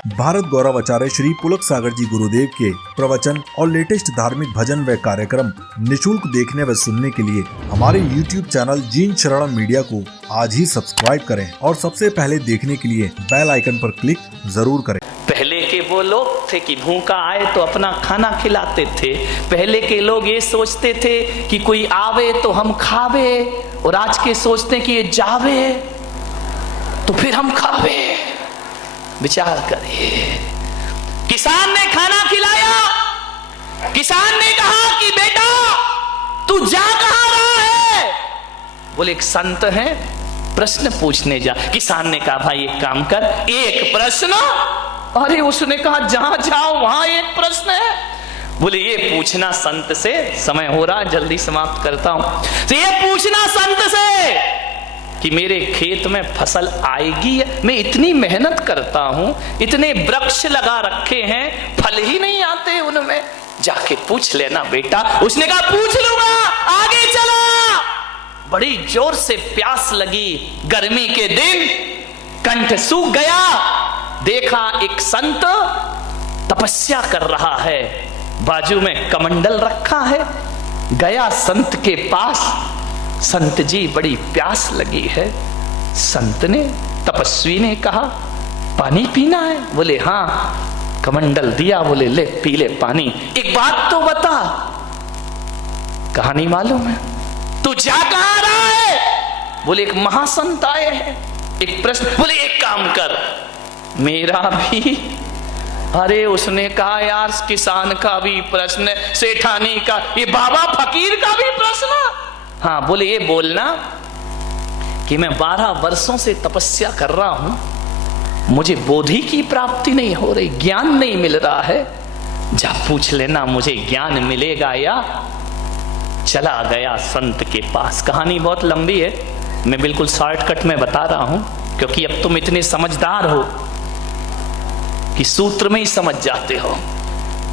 भारत गौरव आचार्य श्री पुलक सागर जी गुरुदेव के प्रवचन और लेटेस्ट धार्मिक भजन व कार्यक्रम निशुल्क देखने व सुनने के लिए हमारे YouTube चैनल जीन शरणम मीडिया को आज ही सब्सक्राइब करें और सबसे पहले देखने के लिए बेल आइकन पर क्लिक जरूर करें। पहले के वो लोग थे कि भूखा आए तो अपना खाना खिलाते थे। पहले के लोग ये सोचते थे कि कोई आवे तो हम खावे, और आज के सोचते हैं कि ये जावे तो फिर हम खावे। विचार करिए, किसान ने खाना खिलाया, किसान ने कहा कि बेटा तू जा कहां रहा है। बोले एक संत है, प्रश्न पूछने जा। किसान ने कहा भाई एक काम कर, एक प्रश्न। अरे उसने कहा जहां जाओ वहां एक प्रश्न है। बोले ये पूछना संत से, समय हो रहा जल्दी समाप्त करता हूं, तो ये पूछना संत से कि मेरे खेत में फसल आएगी। मैं इतनी मेहनत करता हूं, इतने वृक्ष लगा रखे हैं, फल ही नहीं आते उनमें, जाके पूछ लेना बेटा। उसने कहा पूछ लूंगा, आगे चला। बड़ी जोर से प्यास लगी, गर्मी के दिन, कंठ सूख गया। देखा एक संत तपस्या कर रहा है, बाजू में कमंडल रखा है। गया संत के पास, संत जी बड़ी प्यास लगी है। संत ने, तपस्वी ने कहा पानी पीना है। बोले हाँ। कमंडल दिया, बोले ले पी ले पानी। एक बात तो बता, कहानी मालूम है? तू जा कहां रहा है? बोले एक महासंत आए हैं, एक प्रश्न। बोले एक काम कर, मेरा भी। अरे उसने कहा यार किसान का भी प्रश्न, सेठानी का, ये बाबा फकीर का भी प्रश्न। हाँ। बोले ये बोलना कि मैं 12 वर्षों से तपस्या कर रहा हूं, मुझे बोधि की प्राप्ति नहीं हो रही, ज्ञान नहीं मिल रहा है। जा पूछ लेना मुझे ज्ञान मिलेगा या। चला गया संत के पास। कहानी बहुत लंबी है, मैं बिल्कुल शॉर्टकट में बता रहा हूं, क्योंकि अब तुम इतने समझदार हो कि सूत्र में ही समझ जाते हो।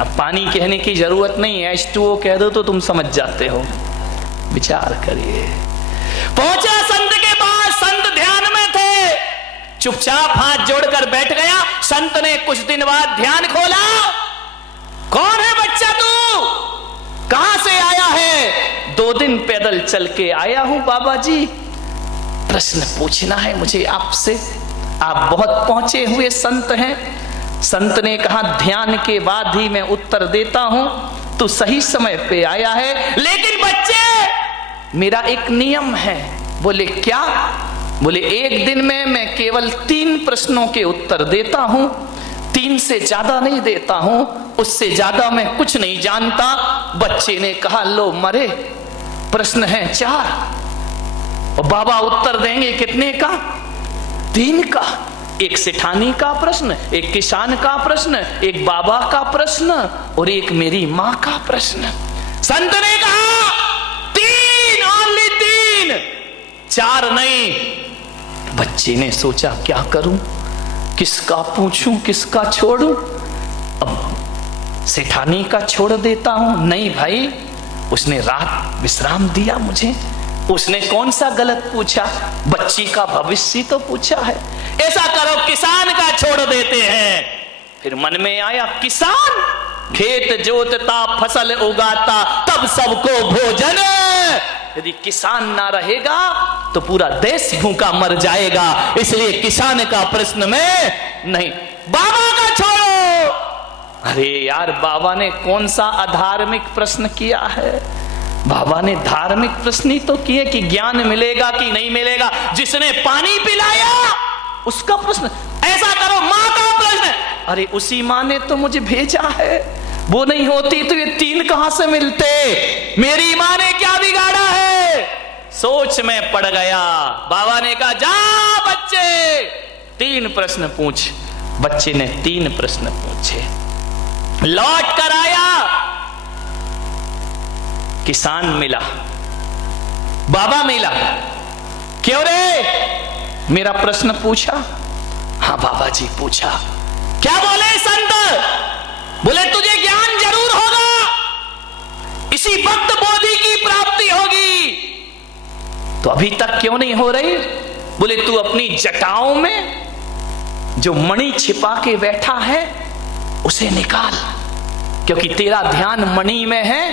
अब पानी कहने की जरूरत नहीं है, H2O कह दो तो तुम समझ जाते हो। विचार करिए। पहुंचा संत के पास, संत ध्यान में थे, चुपचाप हाथ जोड़कर बैठ गया। संत ने कुछ दिन बाद ध्यान खोला। कौन है बच्चा तू, कहां से आया है? 2 दिन पैदल चल के आया हूं बाबा जी, प्रश्न पूछना है मुझे आपसे। आप बहुत पहुंचे हुए संत हैं। संत ने कहा ध्यान के बाद ही मैं उत्तर देता हूं, तू सही समय पे आया है, लेकिन बच्चे मेरा एक नियम है। बोले क्या? बोले एक दिन में मैं केवल 3 प्रश्नों के उत्तर देता हूं, 3 से ज्यादा नहीं देता हूं, उससे ज्यादा मैं कुछ नहीं जानता। बच्चे ने कहा लो मरे, प्रश्न है 4 और बाबा उत्तर देंगे कितने का? 3 का। एक सेठानी का प्रश्न, एक किसान का प्रश्न, एक बाबा का प्रश्न और एक मेरी मां का प्रश्न। संत ने कहा 3, ओनली 3, 4 नहीं। बच्चे ने सोचा क्या करूं, किसका पूछूं, किसका छोड़ूं? अब सेठानी का छोड़ देता हूं। नहीं भाई, उसने रात विश्राम दिया मुझे, उसने कौन सा गलत पूछा, बच्ची का भविष्य तो पूछा है। ऐसा करो किसान का छोड़ देते हैं। फिर मन में आया किसान खेत जोतता, फसल उगाता, तब सबको भोजन। यदि किसान ना रहेगा तो पूरा देश भूखा मर जाएगा, इसलिए किसान का प्रश्न में नहीं, बाबा का छोड़ो। अरे यार बाबा ने कौन सा अधार्मिक प्रश्न किया है? बाबा ने धार्मिक प्रश्न ही तो किए कि ज्ञान मिलेगा कि नहीं मिलेगा। जिसने पानी पिलाया उसका प्रश्न। ऐसा करो मां का प्रश्न। अरे उसी मां ने तो मुझे भेजा है, वो नहीं होती तो ये 3 कहां से मिलते? मेरी मां ने क्या बिगाड़ा है? सोच में पड़ गया। बाबा ने कहा जा बच्चे 3 प्रश्न पूछ। बच्चे ने 3 प्रश्न पूछे, लौट कर आया, किसान मिला, बाबा मिला। क्यों रे, मेरा प्रश्न पूछा? हाँ बाबा जी पूछा। क्या बोले संत? बोले तुझे ज्ञान जरूर होगा, इसी वक्त बोधि की प्राप्ति होगी। तो अभी तक क्यों नहीं हो रही? बोले तू अपनी जटाओं में जो मणि छिपा के बैठा है उसे निकाल, क्योंकि तेरा ध्यान मणि में है,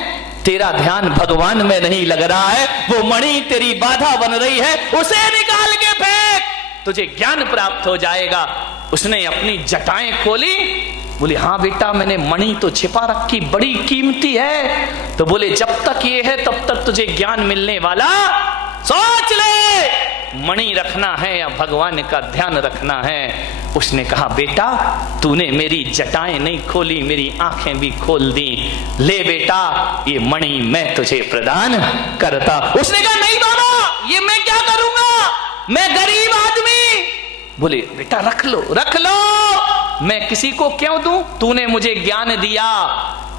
तेरा ध्यान भगवान में नहीं लग रहा है। वो मणि तेरी बाधा बन रही है, उसे निकाल के फेंक, तुझे ज्ञान प्राप्त हो जाएगा। उसने अपनी जटाएं खोली, बोले हाँ बेटा मैंने मणि तो छिपा रखी, बड़ी कीमती है। तो बोले जब तक ये है तब तक तुझे ज्ञान मिलने वाला, सोच ले मणि रखना है या भगवान का ध्यान रखना है। उसने कहा बेटा तूने मेरी जटाएं नहीं खोली, मेरी आंखें भी खोल दी, ले बेटा ये मणि मैं तुझे प्रदान करता। उसने कहा नहीं बाबा ये मैं क्या करूंगा, मैं गरीब आदमी। बोले बेटा रख लो रख लो, मैं किसी को क्यों दूं, तूने मुझे ज्ञान दिया,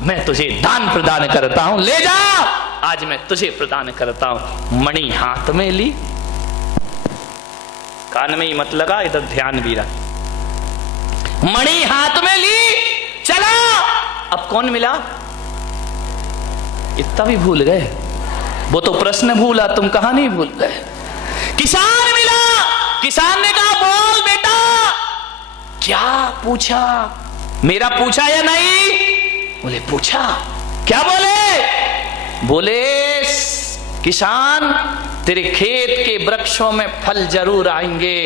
मैं तुझे दान प्रदान करता हूं, ले जा, आज मैं तुझे प्रदान करता हूं। मणि हाथ में ली, कान में ही मत लगा, इधर ध्यान भी रख। मणि हाथ में ली, चला। अब कौन मिला, इतना भी भूल गए, वो तो प्रश्न भूला, तुम कहानी भूल गए। किसान मिला, किसान ने कहा बोल बेटा क्या पूछा, मेरा पूछा या नहीं। बोले पूछा, क्या बोले। बोले किसान तेरे खेत के वृक्षों में फल जरूर आएंगे,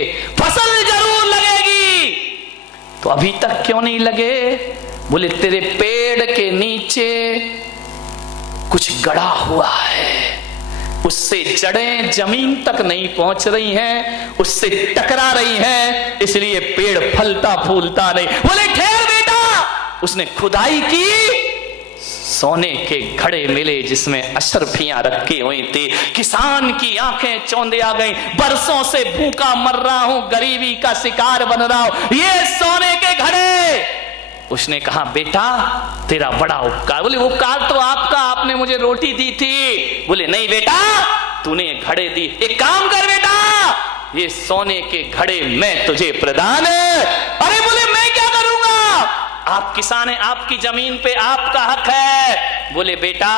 फसल जरूर लगेगी, तो अभी तक क्यों नहीं लगे। बोले तेरे पेड़ के नीचे कुछ गड़ा हुआ है, उससे जड़ें जमीन तक नहीं पहुंच रही हैं, उससे टकरा रही हैं, इसलिए पेड़ फलता फूलता नहीं। बोले ठहर बेटा, उसने खुदाई की, सोने के घड़े मिले जिसमें अशरफियां रखी हुई थी। किसान की आंखें चौंधे आ गई, बरसों से भूखा मर रहा हूं, गरीबी का शिकार बन रहा हूं, ये सोने के घड़े। उसने कहा बेटा तेरा बड़ा उपकार। बोले उपकार तो आपका, आपने मुझे रोटी दी थी। बोले नहीं बेटा तूने घड़े दी, एक काम कर बेटा ये सोने के घड़े मैं तुझे प्रदान। अरे बोले मैं क्या करूंगा, आप किसान हैं, आपकी जमीन पे आपका हक है। बोले बेटा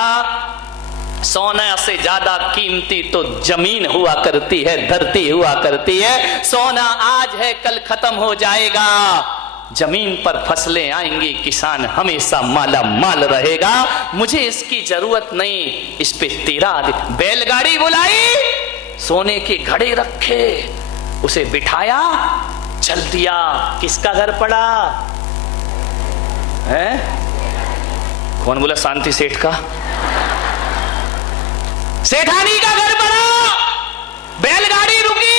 सोना से ज्यादा कीमती तो जमीन हुआ करती है, धरती हुआ करती है। सोना आज है कल खत्म हो जाएगा, जमीन पर फसलें आएंगी, किसान हमेशा माला माल रहेगा, मुझे इसकी जरूरत नहीं, इस पे तेरा बैलगाड़ी बुलाई, सोने के घड़े रखे, उसे बिठाया, चल दिया। किसका घर पड़ा है, कौन बोला, शांति सेठ का, सेठानी का घर पड़ा। बैलगाड़ी रुकी,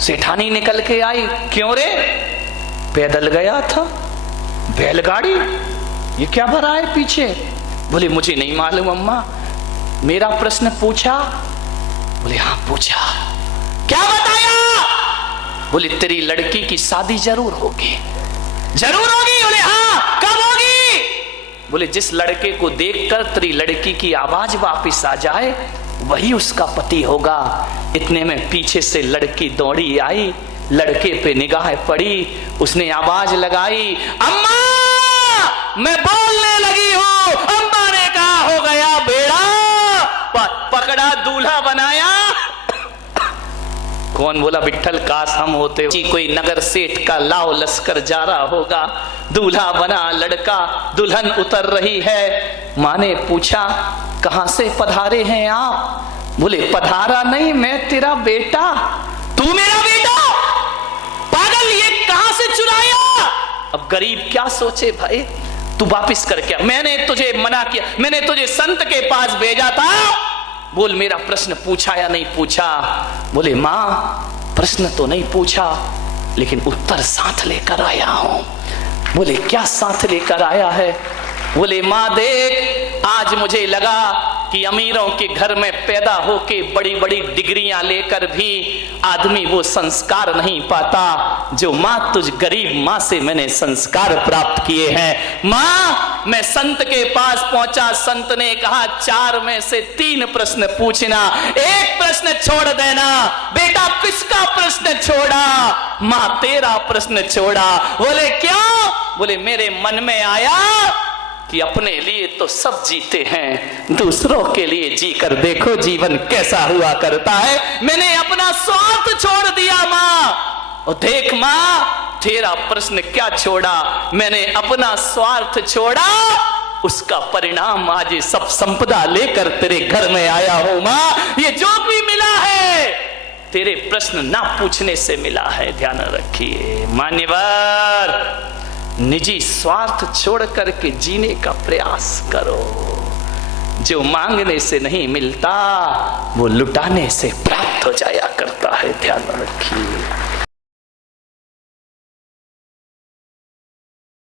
सेठानी निकल के आई, क्यों रे, पैदल गया था, बैलगाड़ी ये क्या भरा है पीछे। बोले मुझे नहीं मालूम अम्मा, मेरा प्रश्न पूछा। बोले हाँ पूछा, क्या बताया। बोले तेरी लड़की की शादी जरूर होगी। जरूर होगी। बोले हाँ कब होगी। बोले जिस लड़के को देखकर तेरी लड़की की आवाज वापिस आ जाए वही उसका पति होगा। इतने में पीछे से लड़की दौड़ी आई, लड़के पे निगाह पड़ी, उसने आवाज लगाई, अम्मा मैं बोलने लगी हूं। अम्मा ने कहा हो गया बेड़ा, पकड़ा दूल्हा बनाया। कौन बोला विठ्ठल काश हम होते, कोई नगर सेठ का लाव लश्कर जा रहा होगा, दूल्हा बना लड़का, दुल्हन उतर रही है। मां ने पूछा कहां से पधारे हैं आप। बोले पधारा नहीं, मैं तेरा बेटा। तू मेरा बेटा, पागल, ये कहां से चुराया। अब गरीब क्या सोचे भाई, तू वापिस कर क्या, मैंने तुझे मना किया, मैंने तुझे संत के पास भेजा था। बोल मेरा प्रश्न पूछा या नहीं पूछा। बोले मां प्रश्न तो नहीं पूछा लेकिन उत्तर साथ लेकर आया हूं। बोले क्या साथ लेकर आया है। बोले मां देख आज मुझे लगा कि अमीरों के घर में पैदा होके बड़ी बड़ी डिग्रियां लेकर भी आदमी वो संस्कार नहीं पाता जो मां तुझ गरीब मां से मैंने संस्कार प्राप्त किए हैं। मां मैं संत के पास पहुंचा, संत ने कहा 4 में से 3 प्रश्न पूछना, 1 प्रश्न छोड़ देना। बेटा किसका प्रश्न छोड़ा। मां तेरा प्रश्न छोड़ा। बोले क्यों। बोले मेरे मन में आया कि अपने लिए तो सब जीते हैं, दूसरों के लिए जीकर देखो जीवन कैसा हुआ करता है। मैंने अपना स्वार्थ छोड़ दिया मां, और देख मां, तेरा प्रश्न क्या छोड़ा, मैंने अपना स्वार्थ छोड़ा, उसका परिणाम आज ये सब संपदा लेकर तेरे घर में आया हूं मां। ये जो भी मिला है तेरे प्रश्न ना पूछने से मिला है, ध्यान रखिए। मान्यवर, निजी स्वार्थ छोड़ करके जीने का प्रयास करो। जो मांगने से नहीं मिलता वो लुटाने से प्राप्त हो जाया करता है, ध्यान रखिए।